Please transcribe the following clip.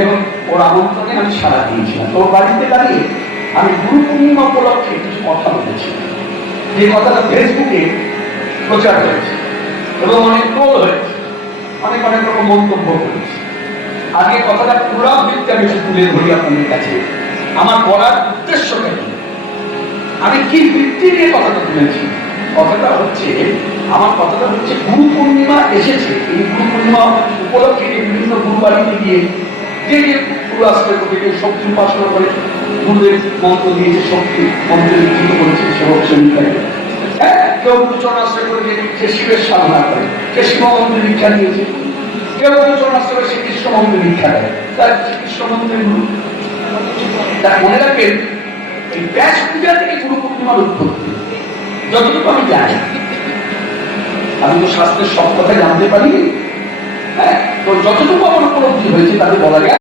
এবং ওর আমন্ত্রণে আমি সাড়া দিয়েছিলাম। তোর বাড়িতে দাঁড়িয়ে আমি গুরু পূর্ণিমা উপলক্ষে কিছু কথা বলেছি, যে কথাটা ফেসবুকে প্রচার হয়েছে এবং অনেক ট্রোল হয়েছে, অনেক অনেক রকম মন্তব্য করেছে। আগে কথাটা পুরাবৃত্তি আমি তুলে ধরি আপনাদের কাছে। আমার বলার উদ্দেশ্যটা কি, আমি কি বৃত্তি নিয়ে কথাটা তুলেছি। কথাটা হচ্ছে, আমার কথাটা হচ্ছে গুরু পূর্ণিমা এসেছে। এই গুরু পূর্ণিমা উপলক্ষে বিভিন্ন গুরু বাড়িতে গিয়ে যে যে গুরু আসতে থেকে শক্তি উপাসনা করে গুরুদের মন্ত্র দিয়েছে, শক্তি মন্ত্রে দীক্ষিত করেছে সেবক সেবিকায়। হ্যাঁ, কেউ গুরুচরণ আশ্রয় করে যে শিবের সাধনা করে, সে শিব মন্ত্রে দীক্ষা দিয়েছে। কেউ গুরুচরণ আশ্রয় সে কৃষ্ণ মন্ত্রে দীক্ষা দেয়, তার কৃষ্ণ মন্ত্রের গুরু। তার মনে রাখবেন, এই ব্যাস পূজা থেকে গুরু পূর্ণিমার উৎপত্তি যতটুকু আমি জানি। আমি তো শাস্ত্রের সব কথা জানতে পারি। হ্যাঁ, তো যতটুকু আমার উপলব্ধি হয়েছে তাতে বলা যায়